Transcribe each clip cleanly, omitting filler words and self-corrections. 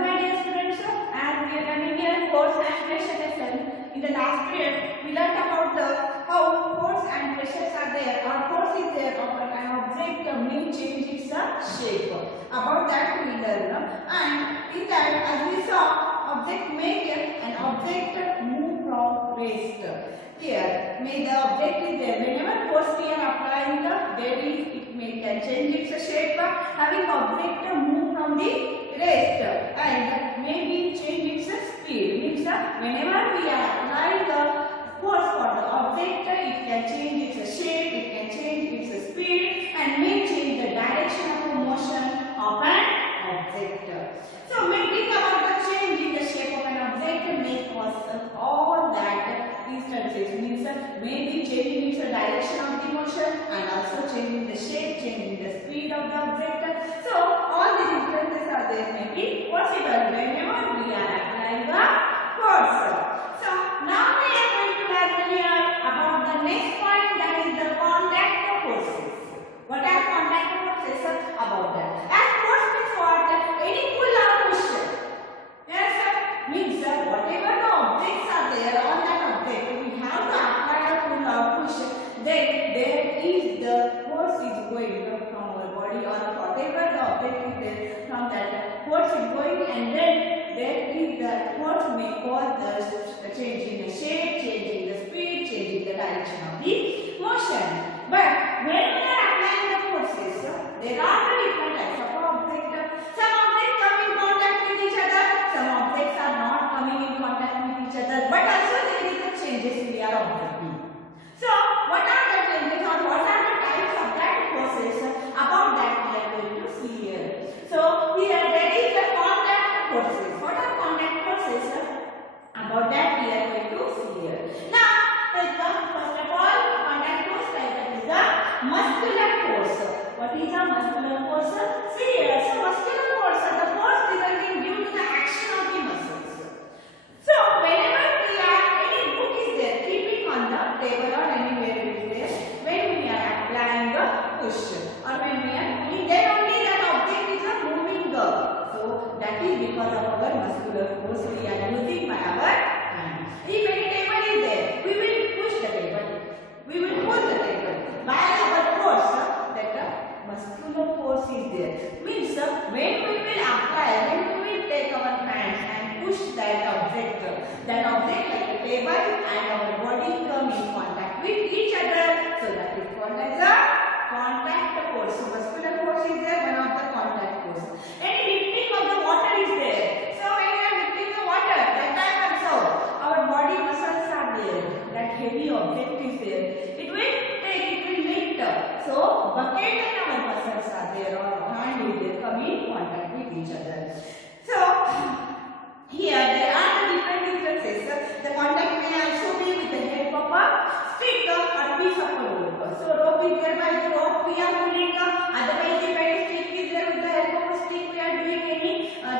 Welcome my dear students, as we are running here force and pressure lesson. In the last period, we learned about how force and pressures are there, or force is there of an object may change its shape. About that we learned, and in that as we saw, object make an object move from rest. Here, may the object is there. Whenever force we are applying, it can change its shape, having object move from the rest, and maybe change its speed. Means whenever we are applying the force for the object, it can change its shape, it can change its speed, and may change the direction of the motion of an object. So, when we think about the change in the shape of an object, may cause all that instances. Means maybe changing its direction of the motion and also changing the shape, changing the speed of the object. So, all these instances are there may be possible whenever we are applying the force. So, now we are going to learn here about the next point, that is the contact forces. What are contact forces? About that. As force means what? Any pull or push. Yes, means whatever the objects are there on that object, we have to apply a pull or push. Then there is the force is going from our body, or whatever the object is there, from that force is going, and then there is the force may cause the change in the shape, changing the speed, changing the direction of the motion. But when we are applying the forces, there are the different types of objects. Some objects come in contact with each other, some objects are not coming in contact with each other, but also there is the changes we are observing. So, what are the changes, or what are the types of that forces? About that we are going to see here. So, here there is the contact forces. What are contact forces? About that we are going to see here. Now, first of all, contact force, that is the muscular force. What is a muscular force? See here. So, muscular force, the force resulting due to the action of the muscles. So, whenever we are, any book is there, keep it on the table or anywhere it is there. When we are applying a push, or when we are pulling, then only that object is a moving. So, that is because of our muscular force we are using by our hand. If any table is there, we will push the table, we will pull the table. By our force, that muscular force is there. Means when we will apply, when we will take our hands and push that object like a table, and our body come in contact with each other. So that is called as a contact force. So muscular force is there, one of the contact force. And lifting of the water is there. So when we are lifting the water, that time also our body muscles are there. That heavy object is there. It will lift. So bucket and our muscles are there, or hand is there, come in contact with each other. So here there are different differences. The contact may also be with the help of a stick or piece of a rope. So rope is there, by the rope we are pulling. Otherwise if any stick is there, with the help of a stick we are doing any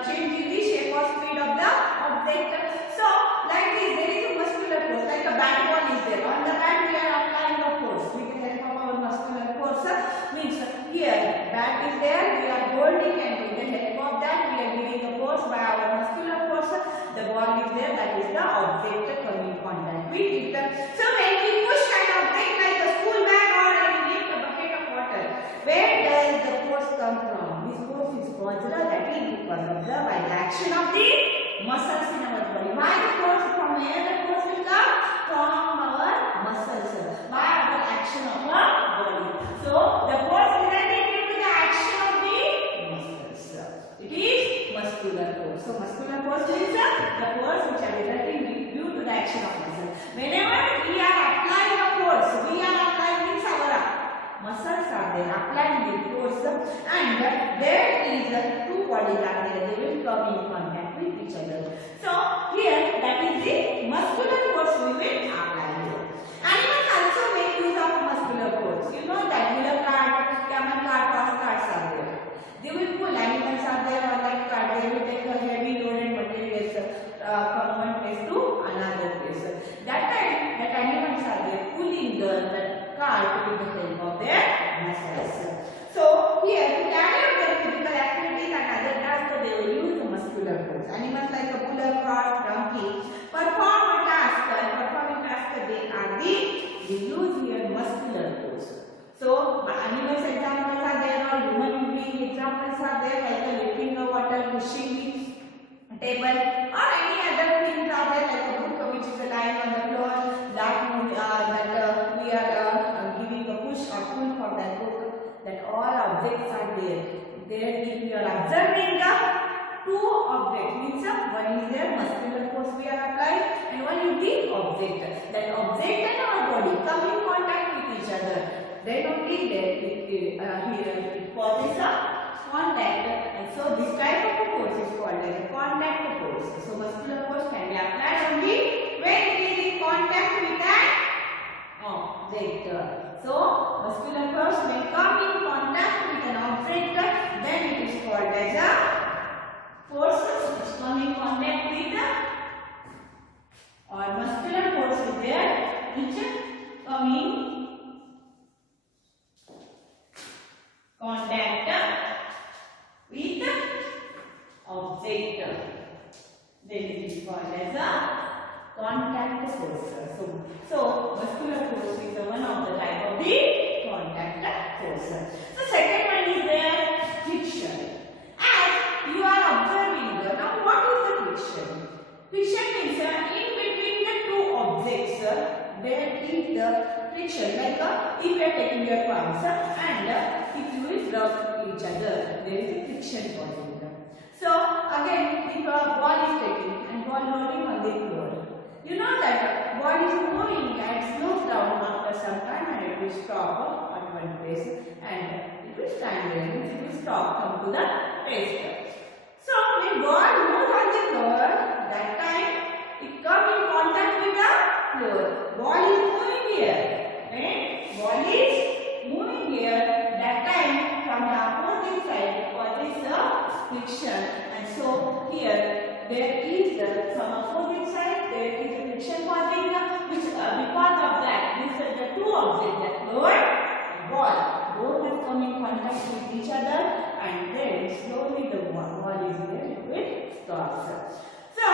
change in the shape or speed of the object. So like this, there is a muscular force, like a bat ball is there. On the bat we are applying a force with the help of our muscular force. Means here bat is there, we are holding, and with the help of that we are giving a force by our muscular force. The ball is there, that is the object coming in contact with it. So when we push an object like a school bag, or when we lift a bucket of water, where does the force come from? This force is caused, that is because of the by the action of the muscles in our body. Why the force? From where the force will come? From our muscles, by our action of our body. So the force is due to the action of the muscles. It is muscular force. So muscular force is the force which are resulting due to the action of muscles. Whenever we are applying a force, we are applying means our muscles are there, applying the force, and there is two bodies are there, they will come in contact with each other. So here that is the muscular force we will apply here. Animals also make use of muscular force. You know that bullock cart, camel cart, horse carts are there. They will pull, animals are there on that cart, they will take a heavy loaded materials from one place to another place. That time, that animals are there pulling the cart with the help of their muscles. So here to carry out their physical activities and other tasks, they will use the muscular force. human being. Examples are there like lifting the water, pushing the table, or any other things are there like a book which is lying on the floor that we are giving a push or pull for that book. That all objects are there. There if we are observing the two objects means one is there muscular force we are applying and one is the object. That object and our body come in contact with each other. Then only it causes a contact, and so this type of a force is called as a contact force. So muscular force can be applied only when it is in contact with an object. So muscular force when come in contact with an object, then it is called as a force which come in contact with the, or muscular force is there which come in contact with the object. Then it is called as a contact force. So muscular force is the one of the type of the contact force. The second one is there friction. As you are observing, now what is the friction? Friction means in between the two objects there is the friction. Like if you are taking your palms and if you will rub each other, there is a friction causing them. So again, if a ball is taking and ball rolling on the floor, you know that ball is moving and slows down after some time and it will stop at one place and it will stand there. It will stop, come to the rest. So when ball moves on the floor, that time it comes in contact with the floor. Ball is moving here. When ball is moving here, that time from the opposite side it causes a friction, and so here there is from opposite side there is a friction causing which because of that the two objects, that floor and ball, both have come in contact with each other, and then slowly the ball is there, it will stop. So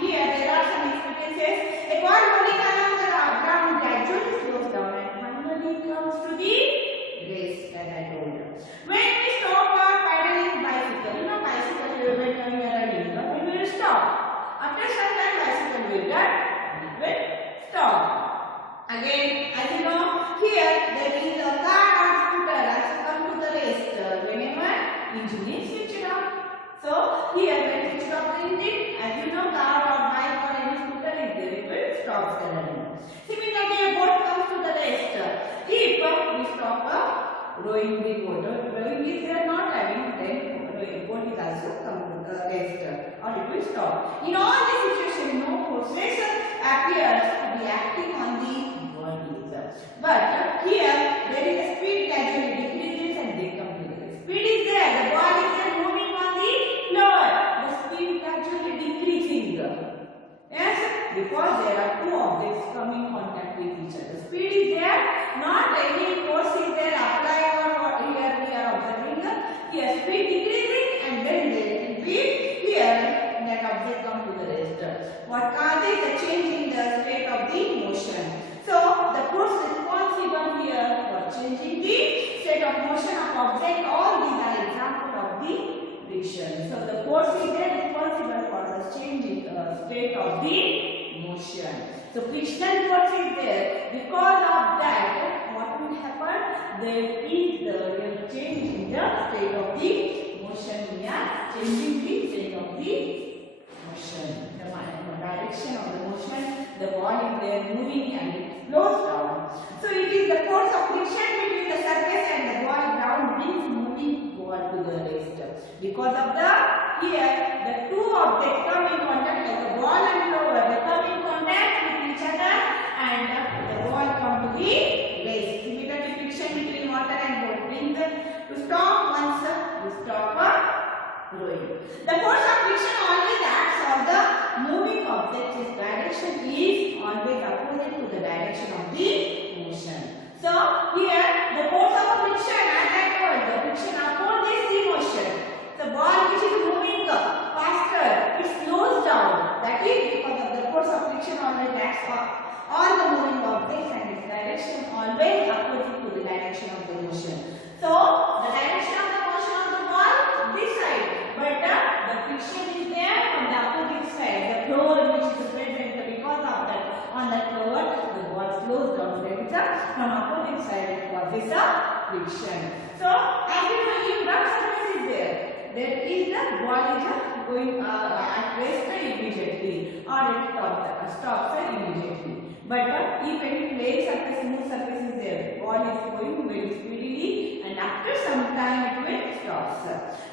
here there are some experiences. A ball rolling along the ground gradually slows down and finally comes to the rest, as I told you. When we stop pedaling bicycle, you know bicycle when we are running, when we will stop. After some time bicycle will stop. Again, as you know, here there is a car or scooter has to come to the rest whenever engine is switched off. So here when switched off the engine, as you know, car or bike or any scooter is there, it will stop the running. Similarly, a boat comes to the rest. If we stop rowing the boat, rowing is there not having, then boat is also come to the rest or it will stop. In all these situations, no forces appears to be acting on the bodies. But here there is a speed gradually decreases and they come to the speed is there. The ball is moving on the floor. The speed gradually decreasing. Yes, because there are two objects coming in contact with each other. Speed is there, not any force is there applied or what here we are observing. Here speed decreasing and then there will be here that object come to the rest. What causes the change in the state of the motion? So the force responsible here for changing the state of motion of object, all these are examples of the friction. So the force is there responsible for the change in the state of the motion. So frictional force is there. Because of that, what will happen? There is the change in the state of the motion. We are changing the state of the motion. The direction of the motion, the ball is there moving and it slows down. So it is the force of friction between the surface and the ball ground brings moving ball to the rest. Because of the here the two objects come in contact like the ball and flower. They come in contact with each other and the ball come to the rest. Similarly, friction between water and boat brings to stop once you stop rowing. The force of friction always acts on the moving object. Its direction is always opposite to the direction of the motion. So here the force of friction, as I told, the friction opposes the motion. The ball which is moving faster, it slows down. That is because of the force of friction always acts on the moving objects and its direction always opposite to the direction of the motion. So the direction side, it causes a friction. So as you know, if rough surface is there, that is the ball is going at rest immediately, or it stops immediately. But if any plain surface, smooth surface is there, ball is going very speedily, and after some time it will stop.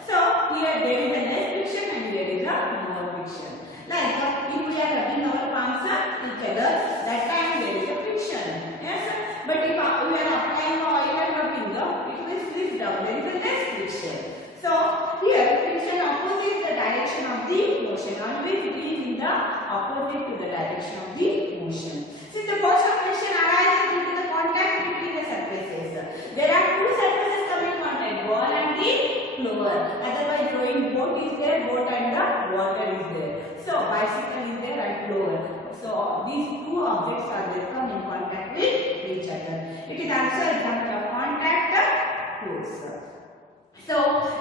So here there is a less friction and here is a more friction. Like if we are rubbing our palms each other, that time there is a friction. Yes, but if we are applying oil and rubbing, it will slip down. There is a less friction. So here friction opposite the direction of the motion. Always it is in the opposite to the direction of the motion. Since the force of friction arises due to the contact between the surfaces, there are two surfaces coming in contact, ball and the floor. Otherwise, throwing boat is there, boat and the water is there. So bicycle is there and floor. So these two objects are there come in contact with each other. It is also an example of contact force. So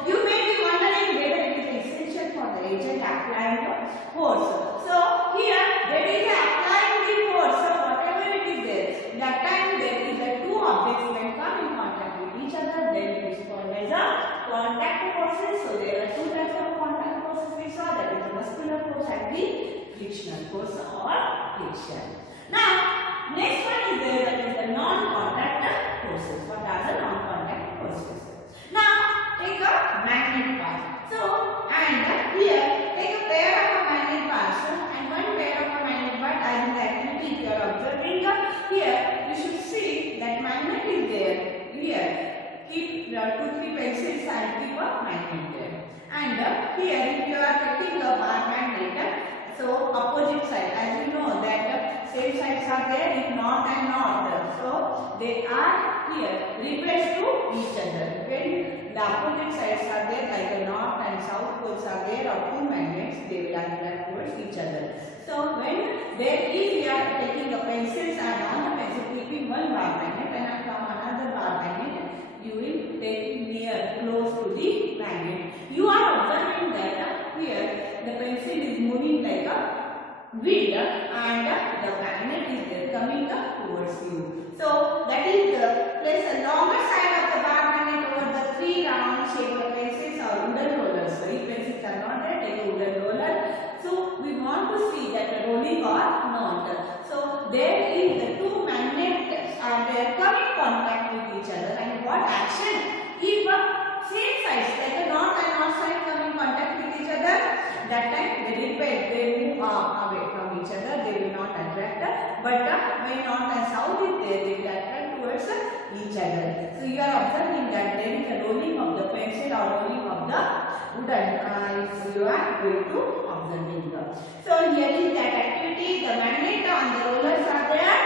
you may be wondering whether it is essential for the agent applying the force. So here there is applying the force. So whatever it is there, that time there is the two objects when come in contact with each other, then it is called as a contact forces. So there are two types of contact forces we saw, that is the muscular force and the frictional force or friction. Now next one is there, that is the non-contact forces. What are the non-contact forces? Now take a magnet part. So and here take a pair of a magnet parts and one pair of a magnet part. As in the activity if you are observing here, you should see that magnet is there. Here keep 2-3 pencils and keep a magnet there. And here if you are taking a bar magnet, so opposite side, as you know that same sides are there, if north and north, so they are here repels to each other. When the opposite sides are there, like the north and south poles are there, or two magnets, they will attract towards each other. So when there is, we are taking the pencils and on the pencil keeping one bar magnet, and from another bar magnet you will take near close to the magnet. You are observing that here the pencil is moving like a wind and the magnet is there coming towards you. So that is place a longer side of the bar magnet over the three round shaped pencils or wooden rollers. So if pencils are not there, take a wooden roller. So we want to see that rolling or not. So there is the two magnets are there come in contact with each other, and what action? If same sides like the north and north side come in contact with each other, that time they repel, they move away from each other, they will not attract. But when north and south is there, they will attract towards each other. So you are observing that there is a rolling of the pencil or rolling of the wooden. If you are going to observing. So here is that activity. The magnet on the rollers are there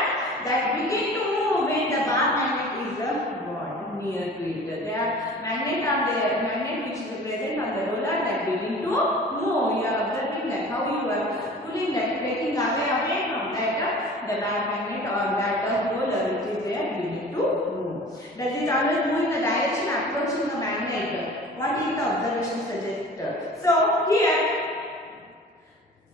that begin to move when the bar magnet is brought near to it. There magnet are there, magnet which is present on the roller that begin to move. You are observing that how you are pulling that, taking away from that the bar magnet or that roller which is there begin to move. Does it always move in the direction approaching the magnet? What is the observation suggest? So here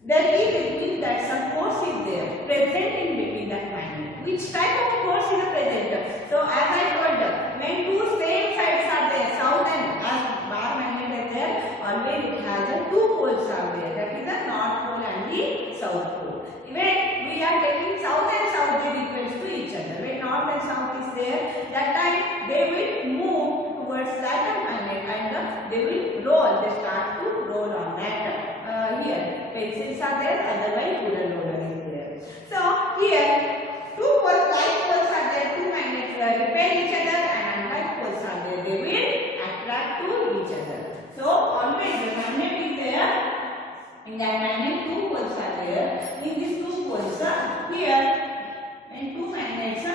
there is, it means that some force is there present in between that magnet. Which type of force is present? So as I told, when two same sides are there, south and as bar magnet is there, always it has two poles are there. That is the north pole and the south pole. When we are taking south and south, they repels to each other. When north and south is there, that time they will move towards that magnet and they will roll. They start to roll on that. Here pencils are there, otherwise wooden roller is there. So here two poles, like poles are there, two magnets repel each other, and unlike poles are there, they will attract to each other. So always the magnet is there. In that magnet two poles are there. In these two poles here, when two magnets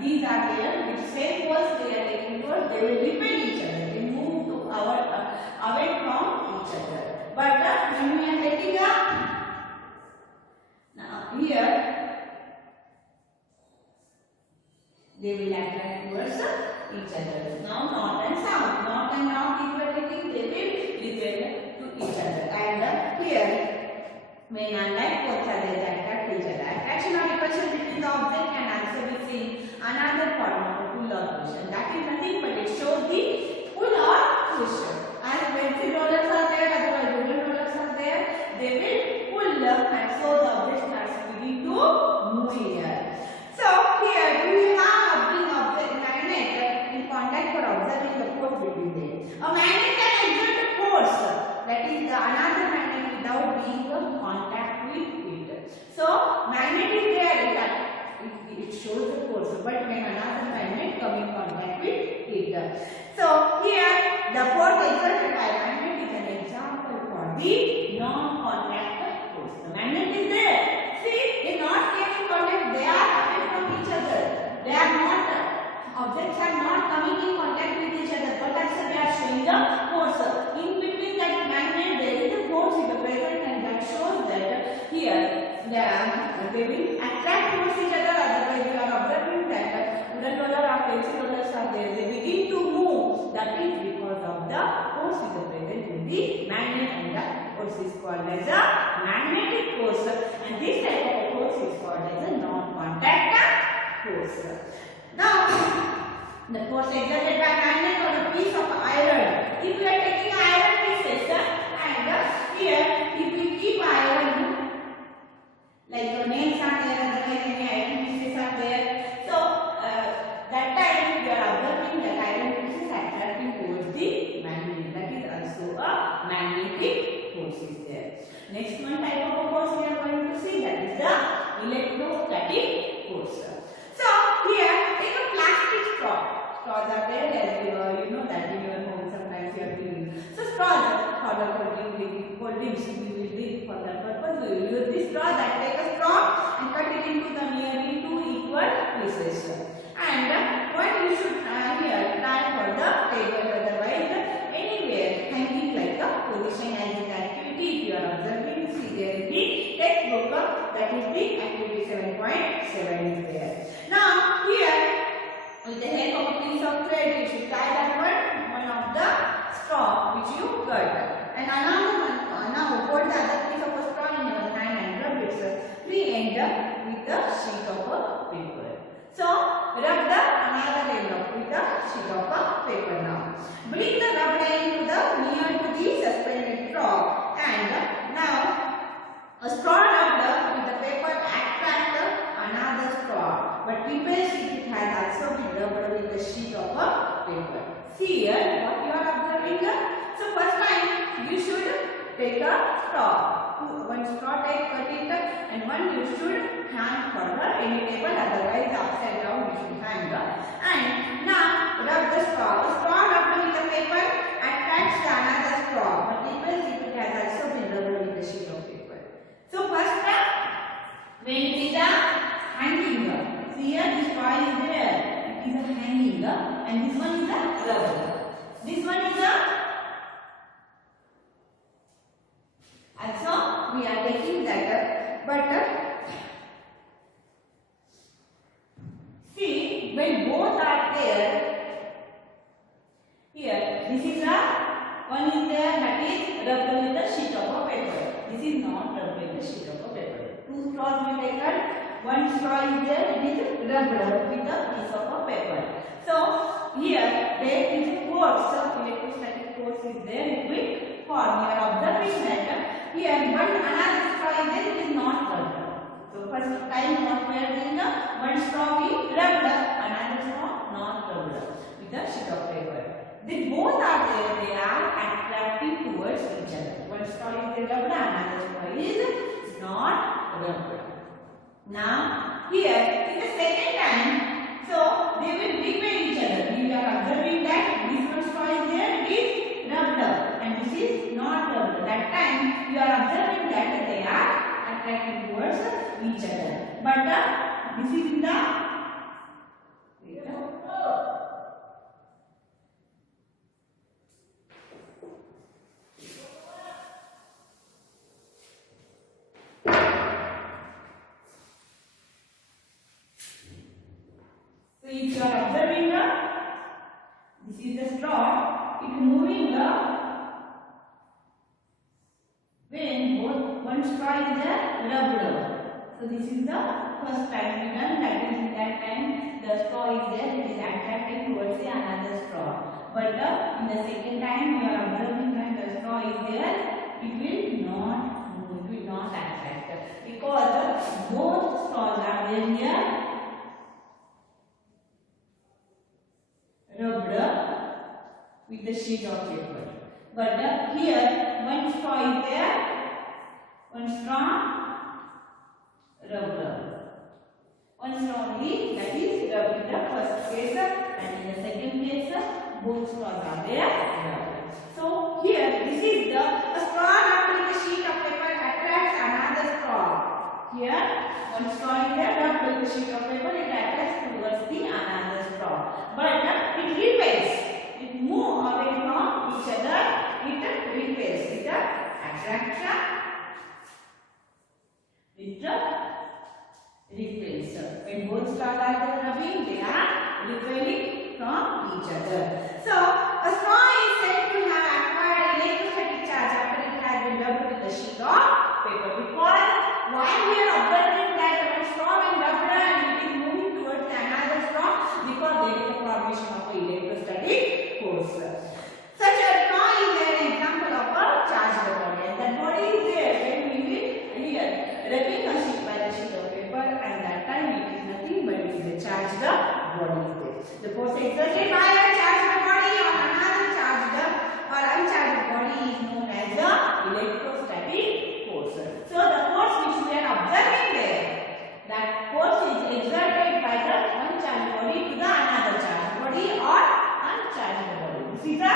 these are there, with same poles they are taking towards, they will repel each other. They move to away from each other. But when we are taking now here they will attract towards each other. Now north and south. North and north if you are taking, they will repel to each other. And here when unlike poles are there, they attract each other. Attraction or repulsion between the object can also be seen another form of pull or push, and that is nothing but it shows the pull or push. As pencil rollers are there, otherwise wooden rollers are there, they will pull and so the object starts beginning to move here. So here do we have being object magnet in contact for observing the force between them. A magnet can exert a force, that is the another magnet without being in contact with it. So magnet is there, that it shows the force, but when another magnet come in contact with it. So here the force exerted by magnet is an example for the non-contact force. The magnet is there. See, they not came in contact, they are away from each other. They are not, objects are not coming in contact with each other, but also they are showing the force. In between that magnet there is a force in the present, and that shows that here they will attract towards each other, otherwise you are observing that wooden roller or pencil rollers are there, they begin to move. That is because of the force is the present in the magnet, and the force is called as a magnetic force, and this type of force is called as a non-contact force. Now the force exerted by magnet on a piece of iron. If we are taking iron pieces and here if we keep iron like the nails are there, otherwise any iron pieces are there, so that time we are observing that iron pieces attracting towards the magnet. That is also a magnetic force is there. Next one type of a force we are going to see, that is the electrostatic force. So here take a plastic straw. Straws are there, as you know that in your home sometimes you are doing. So straws for the cold drinks we will drink for that purpose. We will use this straw. That take a straw and cut it into the nearly 2 equal pieces. And what you should here try for the table, otherwise anywhere hanging like a position as an activity. If you are observing, see there in the textbook, that is the activity 7.7 is there. Now here with the help of a piece of thread you should tie that one of the straw which you cut, and another one. Now hold the other piece of a straw in your hand and rub its free end with the sheet of a paper. So rub the another end with the sheet of a paper. Now bring the rubbed end to the near to the suspended straw, and now a straw rubbed with the paper attract another straw, but repels if it has also been rubbed with the sheet of a paper. See here what you are observing. So first time you should take a straw, one straw type, cut it, and one you should hang for the any table, otherwise upside down you should hang. And now rub the straw. The straw rubbed with the paper attracts the another straw, but repels if it has also been rubbed with the sheet of paper. So first when it is a hanging, see here this straw is there, it is a hanging, and this one is a rubber. This one is a, and so we are taking that, but see when both are there, here this is a one is there, that is rubbed with the sheet of a paper. This is not rubbed with the sheet of a paper. 2 straws we taken, one straw is there, it is rubbed with a piece of a paper. So here there is a force, electrostatic force is there, it will form. We are observing that here one another straw is there, it is not rubbed. So first time what we are doing, one straw we rubbed, another straw not rubbed with the sheet of paper. They both are there, they are attracting towards each other. One straw is rubbed, another straw is not rubbed. Now here in the second time, so they will repel each other. We are observing that this one straw is there, it is rubbed, and this is not rubbed. That time you are observing that they are attracting towards each other. But this is in the if you are observing this is the straw, it is moving when both one straw is rubbed. So this is the first time we done, that is in that time the straw is there, it is attracted towards the another straw. But in the second time you are observing that the straw is there, it will not move, it will not attract, because both straws are there here rubbed with the sheet of paper. But here one straw is there, one straw rubbed. One straw only, that is rubbed in the first case, and in the second case both straws are there rubbed. So here this is the straw rubbed with the sheet of paper attracts another straw. Here one straw is there rubbed with the sheet of paper, it attracts towards the another straw. But it repels, it moves away from each other, it repels, it attracts, it repels. When both straws are rubbing, they are repelling from each other. So a straw is said to have acquired electrostatic charge after it has been rubbed with the sheet of paper, because while we are observing that one straw when rubbed and it is moving towards another straw, because there is a formation of electrostatic force. Such a straw is an example of a charged body, and that body is there when we will here rubbing a sheet by the sheet of paper, and that time it is nothing but it is a charged body. The force exerted by a charged body on another charged or uncharged body is known as the electrostatic force. So the force which we are observing there, that force is exerted by the one charged body to the another charged body or uncharged body. This is the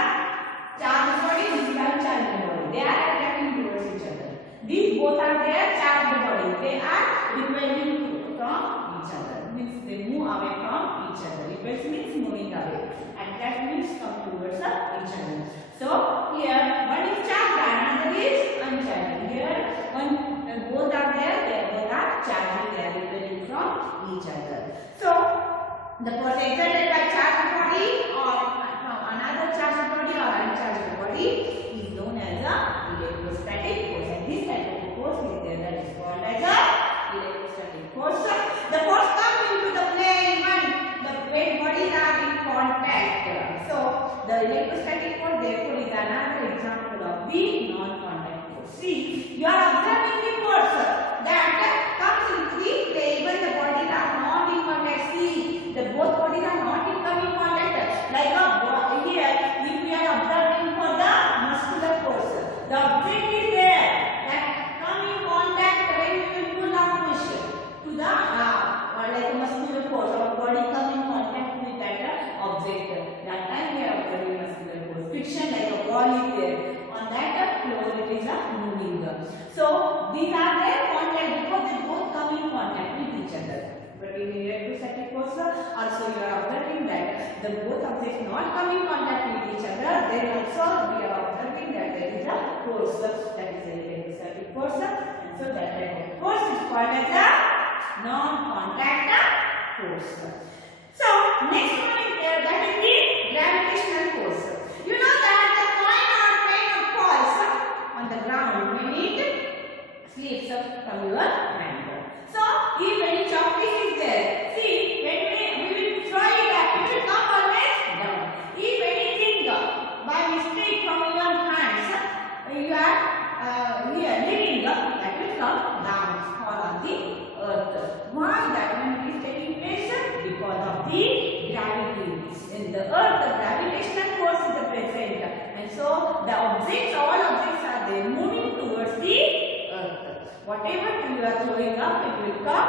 charged body, this is the uncharged body. They are attracting towards each other. These both are their charged bodies. They are repelling from each other. Means they move away from each other. Repels means moving away. Attract means come towards each other. So here one is charged, another is uncharged. Here both are there, they both are charged, they are repelling from each other. So the force exerted by charged body or from another charged body or uncharged body is known as a electrostatic force. And this type of force is there, that is called as a electrostatic force. The force comes into the play when bodies are in contact. So the electrostatic force therefore is another example of the non-contact force. See, you are observing the force that comes into the play when the bodies are not in contact. See, the both bodies are not in coming contact. Like here, if we are observing for the muscular force, the object is there that come in contact when we will pull or push to the like a muscular force, our body come in contact with that object. That time we are observing muscular force. Friction like a ball is there. On that floor it is moving. So these are their contact because they both come in contact with each other. But in electrostatic force also you are observing that the both objects not come in contact with each other. Then also we are observing that there is a force, that is the electrostatic force, and so that type of force is called as a non-contact force. So next one is there, that is the gravitational force. You know that the coin or plane falls on the ground when it slips from your hand. So if any chalkpiece is there, see when we will throw it up, it will come always down. If anything by mistake from your hands you are here leaving, that will come down, fall on the earth. Why that one is taking place? Because of the gravity. In the earth, the gravitational force is present, and so the objects, all objects are there moving towards the earth. Whatever you are throwing up, it will come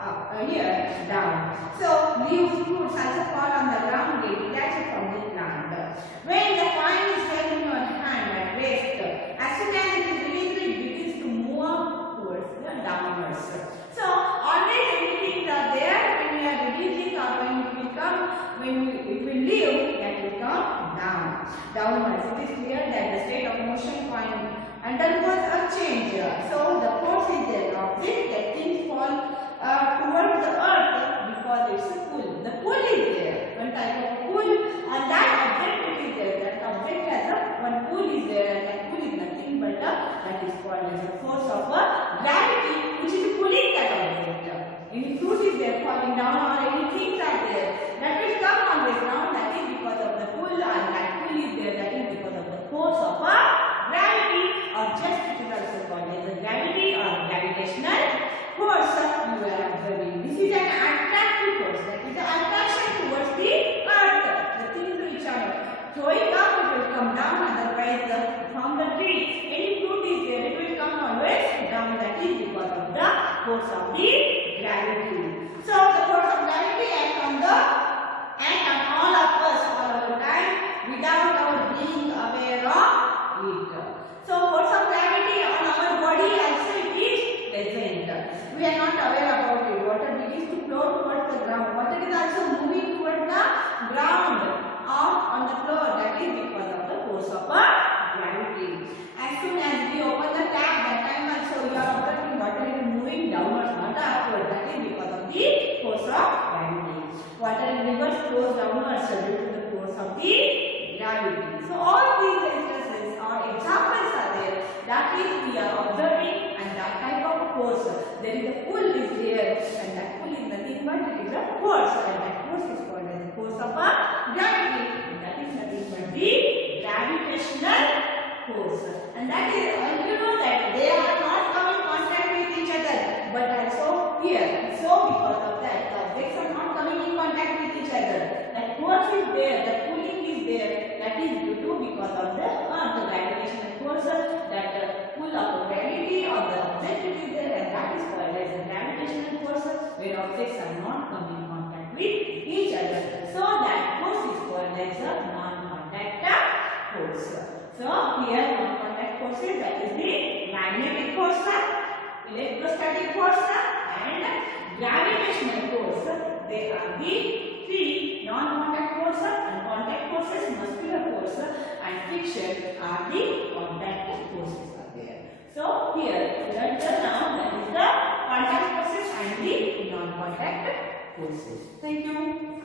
up here down. So leaves, fruits also fall on the ground, they detach from the plant. When the coin is held in your hand at rest, as soon as it is released, it begins to move towards the downwards. So always everything are there when we are releasing or when it will come, when it will leave, that will come downwards. It is clear that the state of motion coin undergoes a change. So the force is there, object that things fall towards the earth because it's a pull. The pull is there, one type of pull, and that object is there. That object has one pull is there, and that pull is nothing but that is called as the force of gravity, which is pulling that object. In force of the gravity. So the force of gravity acts on all of us all of the time without our being aware of it. So force of gravity on our body also it is present. We are not aware about it. Water begins to flow towards the ground. Water is also moving towards the ground or on the floor. That is because of the force of gravity. As soon as we open the tap, that time also we are observing water is moving downwards, not upwards. That is because of the force of gravity. Water in rivers flows downwards due to the force of the gravity. So all these instances or examples are there that is we are observing and that type of force. There is a pull is there and that pull is nothing but it is a force and that force is called as the force of gravity and that is nothing but the gravitational force. And that is you know that they are not coming in contact with each other but also here. So because of that the objects are not coming in contact with each other. That force is there, the pulling is there. That is due to because of the gravitational force that pull of gravity on the object it is there and that is called as the gravitational force where objects are not coming in contact with each other. So that force is called as a non-contact force. So here non-contact forces that is the magnetic force, electrostatic force and gravitational force. They are the three non-contact forces and contact forces, muscular force and friction are the contact forces are there. So here learn now that is the contact forces and the non-contact forces. Thank you.